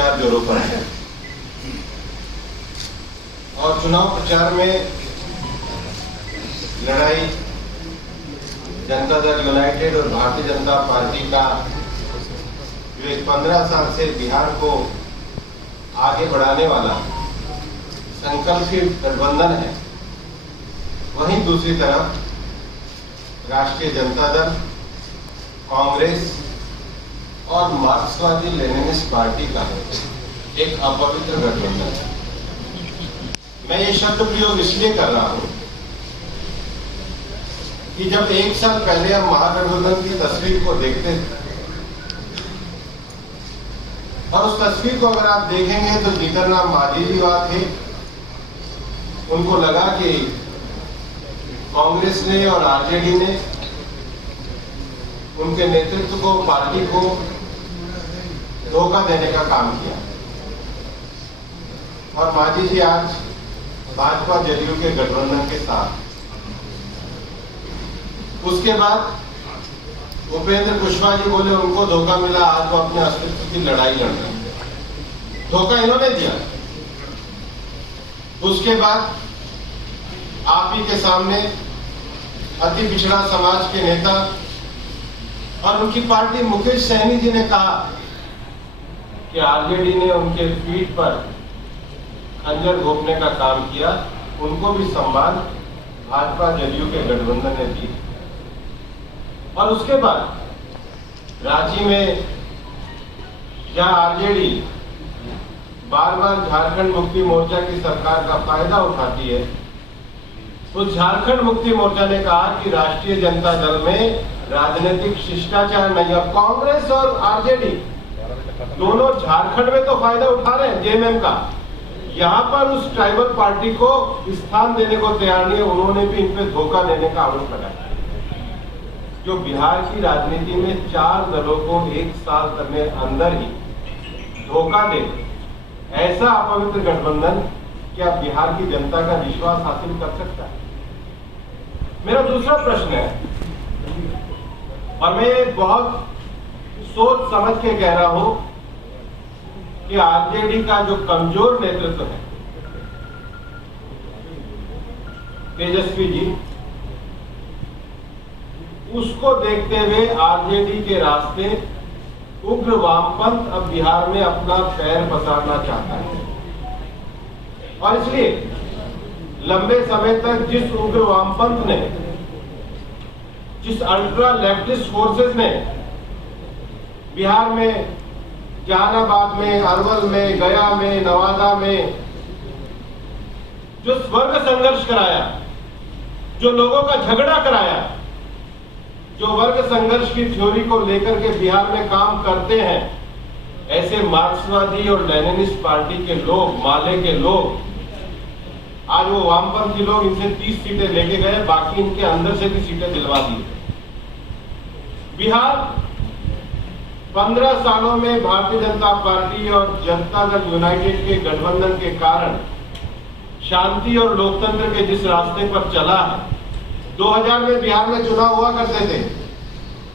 प्रचार जोरों पर है और चुनाव प्रचार में लड़ाई जनता दल यूनाइटेड और भारतीय जनता पार्टी का जो एक 15 साल से बिहार को आगे बढ़ाने वाला संकल्पित गठबंधन है, वहीं दूसरी तरफ राष्ट्रीय जनता दल, कांग्रेस और मार्क्सवादी लेनिनिस्ट पार्टी का एक अपवित्र गठबंधन है। मैं ये शब्द प्रयोग इसलिए कर रहा हूं कि जब एक साल पहले हम महागठबंधन की तस्वीर को देखते थे और उस तस्वीर को अगर आप देखेंगे तो जीतनराम मांझी जी वहां थे। उनको लगा कि कांग्रेस ने और आरजेडी ने उनके नेतृत्व को, पार्टी को धोखा देने का काम किया और मांझी जी आज भाजपा जदयू के गठबंधन के साथ। उसके बाद उपेंद्र कुशवाहा जी बोले उनको धोखा मिला, आज वो अपने अस्तित्व की लड़ाई लड़ रहे हैं। धोखा इन्होंने दिया। उसके बाद आप ही के सामने अति पिछड़ा समाज के नेता और उनकी पार्टी मुकेश सहनी जी ने कहा कि आरजेडी ने उनके पीठ पर खंजर घोंपने का काम किया। उनको भी सम्मान भाजपा जदयू के गठबंधन ने दी। और उसके बाद रांची में जहां आरजेडी बार बार झारखंड मुक्ति मोर्चा की सरकार का फायदा उठाती है, तो झारखंड मुक्ति मोर्चा ने कहा कि राष्ट्रीय जनता दल में राजनीतिक शिष्टाचार नहीं। अब कांग्रेस और आरजेडी दोनों झारखंड में तो फायदा उठा रहे हैं जेएमएम का, यहां पर उस ट्राइबल पार्टी को स्थान देने को तैयार नहीं है। उन्होंने भी इन पे धोखा देने का आरोप लगाया। जो बिहार की राजनीति में 4 दलों को एक साल के अंदर ही धोखा दे, ऐसा अपवित्र गठबंधन क्या बिहार की जनता का विश्वास हासिल कर सकता है? मेरा दूसरा प्रश्न है और मैं बहुत सोच समझ के कह रहा हूं कि आरजेडी का जो कमजोर नेतृत्व है, तेजस्वी जी, उसको देखते हुए आरजेडी के रास्ते उग्र वामपंथ अब बिहार में अपना पैर पसारना चाहता है और इसलिए लंबे समय तक जिस उग्र वामपंथ ने, जिस अल्ट्रा लेफ्टिस्ट फोर्सेस ने बिहार में, जहानाबाद में, अरवल में, गया में, नवादा में जो वर्ग संघर्ष कराया, जो लोगों का झगड़ा कराया, जो वर्ग संघर्ष की थ्योरी को लेकर के बिहार में काम करते हैं, ऐसे मार्क्सवादी और लेनिनिस्ट पार्टी के लोग, माले के लोग, आज वो वामपंथी लोग इनसे 30 सीटें लेके गए, बाकी इनके अंदर से भी सीटें दिलवा दी। बिहार 15 सालों में भारतीय जनता पार्टी और जनता दल यूनाइटेड के गठबंधन के कारण शांति और लोकतंत्र के जिस रास्ते पर चला है, 2000 में बिहार में चुनाव हुआ करते थे,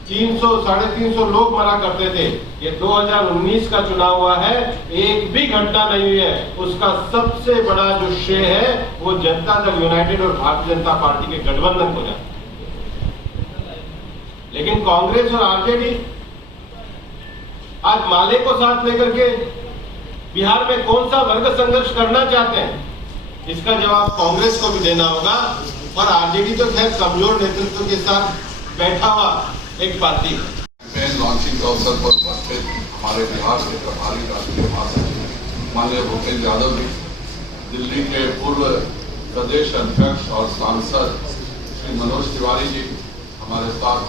300 साढ़े 300 लोग मरा करते थे। ये 2019 का चुनाव हुआ है, एक भी घटना नहीं हुई है। उसका सबसे बड़ा जो श्रेय है वो जनता दल यूनाइटेड और भारतीय जनता पार्टी के गठबंधन को जाता है। लेकिन कांग्रेस और आरजेडी आज माले को साथ लेकर के बिहार में कौन सा वर्ग संघर्ष करना चाहते हैं, इसका जवाब कांग्रेस को भी देना होगा। और आरजेडी तो खैर कमजोर नेतृत्व के साथ बैठा हुआ एक पार्टी है। लॉन्चिंग के अवसर पर उपस्थित हमारे बिहार के प्रभारी राष्ट्रीय महासचिव माननीय भूपेंद्र यादव जी, दिल्ली के पूर्व प्रदेश अध्यक्ष और सांसद श्री मनोज तिवारी जी, हमारे साथ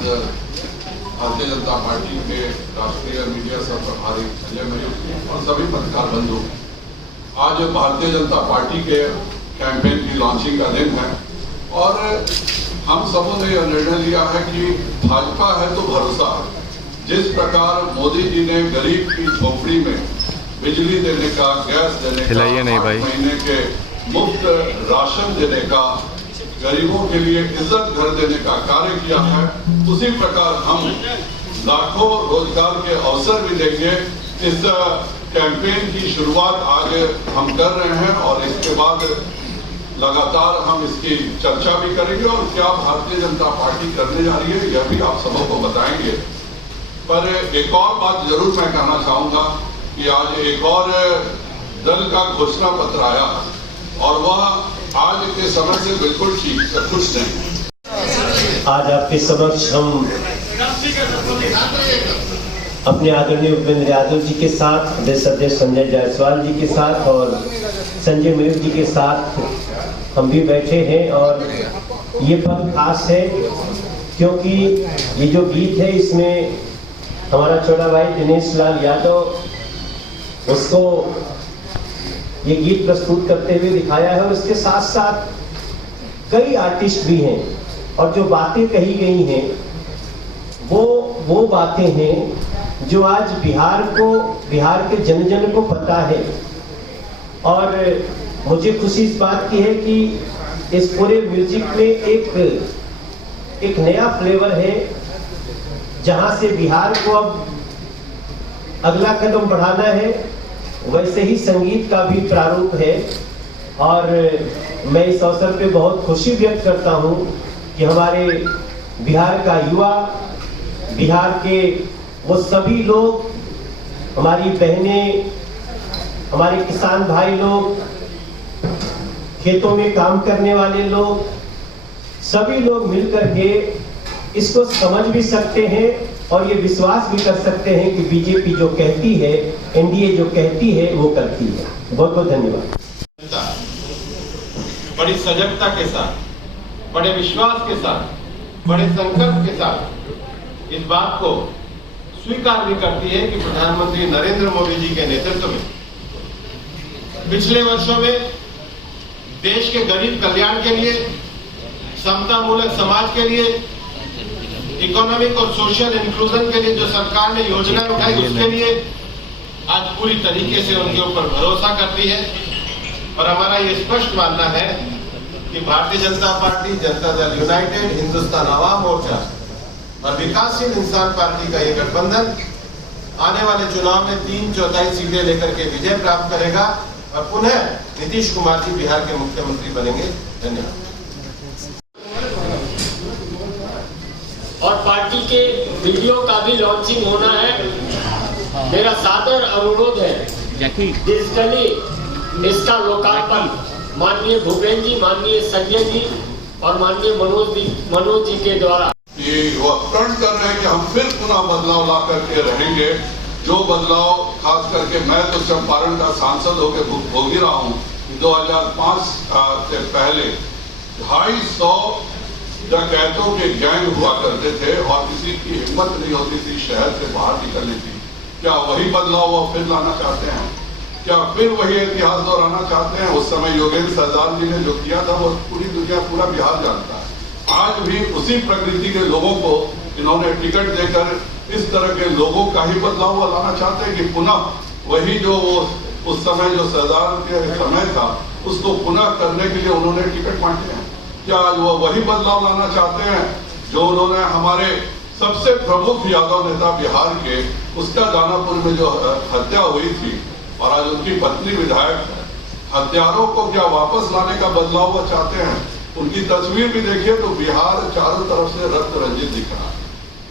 भारतीय जनता पार्टी के राष्ट्रीय मीडिया सह प्रभारी संजय मयूर और सभी पत्रकार बंधु, आज भारतीय जनता पार्टी के कैंपेन की लॉन्चिंग का दिन है और हम सबों ने यह निर्णय लिया है कि भाजपा है तो भरोसा है। जिस प्रकार मोदी जी ने गरीब की झोपड़ी में बिजली देने का, गैस देने का, 8 महीने के मुफ्त राशन देने का, गरीबों के लिए इज्जत घर देने का कार्य किया है, उसी प्रकार हम लाखों रोजगार के अवसर भी देंगे। इस कैंपेन की शुरुआत आज हम कर रहे हैं और इसके बाद लगातार हम इसकी चर्चा भी करेंगे और क्या भारतीय जनता पार्टी करने जा रही है यह भी आप सबको बताएंगे। पर एक और बात जरूर मैं कहना चाहूंगा कि आज एक और दल का घोषणा पत्र आया और वह आज के समय से बिल्कुल ठीक से खुश नहीं है। आज आपके समक्ष हम अपने आदरणीय उपेंद्र यादव जी के साथ, प्रदेश अध्यक्ष संजय जायसवाल जी के साथ और संजय मयूर जी के साथ हम भी बैठे हैं। और ये पद खास है क्योंकि ये जो गीत है इसमें हमारा छोटा भाई दिनेश लाल यादव उसको ये गीत प्रस्तुत करते हुए दिखाया है और उसके साथ साथ कई आर्टिस्ट भी हैं और जो बातें कही गई हैं वो बातें हैं जो आज बिहार के जन जन को पता है। और मुझे खुशी इस बात की है कि इस पूरे म्यूजिक में एक नया फ्लेवर है जहां से बिहार को अब अगला कदम बढ़ाना है, वैसे ही संगीत का भी प्रारूप है। और मैं इस अवसर पे बहुत खुशी व्यक्त करता हूं कि हमारे बिहार का युवा, बिहार के वो सभी लोग, हमारी बहनें, हमारे किसान भाई लोग, खेतों में काम करने वाले लोग, सभी लोग मिलकर के इसको समझ भी सकते हैं और ये विश्वास भी कर सकते हैं कि बीजेपी जो कहती है, एनडीए जो कहती है वो करती है। बहुत बहुत धन्यवाद। बड़ी सजगता के साथ, बड़े विश्वास के साथ, बड़े संकल्प के साथ इस बात को स्वीकार भी करती है कि प्रधानमंत्री नरेंद्र मोदी जी के नेतृत्व में पिछले वर्षों में देश के गरीब कल्याण के लिए, समतामूलक समाज के लिए, इकोनॉमिक और सोशल इंक्लूजन के लिए जो सरकार ने योजनाएं उठाई उसके लिए आज पूरी तरीके से उनके ऊपर भरोसा करती है। और हमारा ये स्पष्ट मानना है कि भारतीय जनता पार्टी, जनता दल यूनाइटेड, हिंदुस्तान आवाम मोर्चा और विकासशील इंसान पार्टी का ये गठबंधन आने वाले चुनाव में 3/4 सीटें लेकर के विजय प्राप्त करेगा और पुनः नीतीश कुमार जी बिहार के मुख्यमंत्री बनेंगे। धन्यवाद। और पार्टी के वीडियो का भी लॉन्चिंग होना है। मेरा सादर अनुरोध है डिजिटली इसका लोकार्पण माननीय भूपेंद्र जी, माननीय संजय जी और माननीय मनोज जी के द्वारा ये वो प्रण कर रहे हैं कि हम फिर पुनः बदलाव ला करके रहेंगे। जो बदलाव खास करके मैं तो चंपारण का सांसद होकर भोग ही रहा हूँ। 2005 से पहले 250 डकैतों के गैंग हुआ करते थे और किसी की हिम्मत नहीं होती थी शहर से बाहर निकलने की। क्या वही बदलाव वो फिर लाना चाहते हैं? क्या फिर वही इतिहास दोहराना चाहते हैं? उस समय योगेंद्र सरदार जी ने जो किया था वो पूरी दुनिया, पूरा बिहार जानता है। आज भी उसी प्रकृति के लोगों को इन्होंने टिकट देकर इस तरह के लोगों का ही बदलाव लाना चाहते हैं कि पुनः वही जो उस समय जो सरदार के समय था उसको पुनः करने के लिए उन्होंने टिकट बांटे हैं। क्या आज वो वही बदलाव लाना चाहते हैं जो उन्होंने हमारे सबसे प्रमुख यादव नेता बिहार के, उसका दानापुर में जो हत्या हुई थी और आज उनकी पत्नी विधायक है, हत्यारों को क्या वापस लाने का बदलाव वो चाहते हैं? उनकी तस्वीर भी देखिए तो बिहार चारों तरफ से रक्त रंजित दिख रहा है।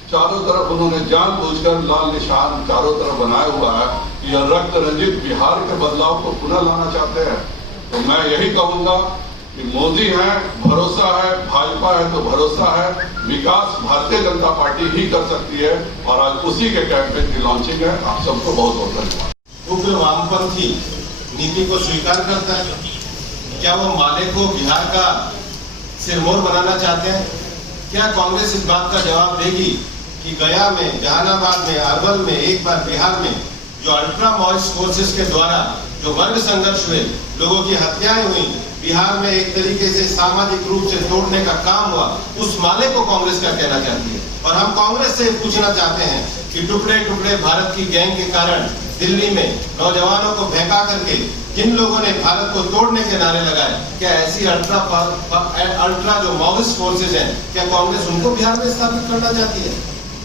चारों तरफ उन्होंने जानबूझकर लाल निशान चारों तरफ बनाया हुआ है। यह रक्त रंजित बिहार के बदलाव को पुनः लाना चाहते हैं। तो मैं यही कहूंगा कि मोदी है, भरोसा है, भाजपा है तो भरोसा है, विकास भारतीय जनता पार्टी ही कर सकती है और आज उसी के कैंपेन की लॉन्चिंग है। आप सबको बहुत बहुत धन्यवाद। उग्र वामपंथी नीति को स्वीकार करता है। क्या वो माले को बिहार का सिरमौर बनाना चाहते हैं? क्या कांग्रेस इस बात का जवाब देगी कि गया में, जहानाबाद में, अरवल में, एक बार बिहार में जो अल्ट्रा माओइस्ट फोर्सेस के द्वारा जो वर्ग संघर्ष हुए, लोगों की हत्याएं हुई, बिहार में एक तरीके से सामाजिक रूप से तोड़ने का काम हुआ, उस माले को कांग्रेस क्या कहना चाहती है? और हम कांग्रेस से पूछना चाहते हैं कि टुकड़े टुकड़े भारत की गैंग के कारण दिल्ली में नौजवानों को भड़का करके जिन लोगों ने भारत को तोड़ने के नारे लगाए, क्या ऐसी अल्ट्रा जो माओइस्ट फोर्सेज हैं, क्या कांग्रेस उनको बिहार में स्थापित करना चाहती है?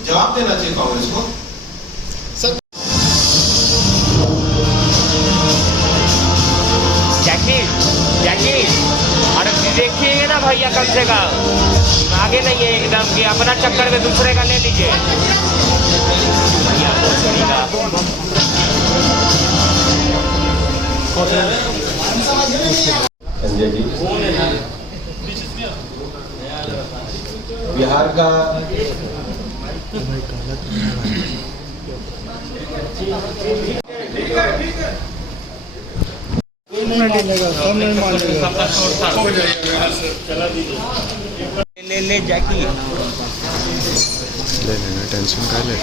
जवाब देना चाहिए कांग्रेस को। लीजिएगा, आगे नहीं है एकदम कि अपना चक्कर में दूसरे का ले लीजिए। संजय जी, बिहार का ले जैकी ले लेना, टेंशन का ले।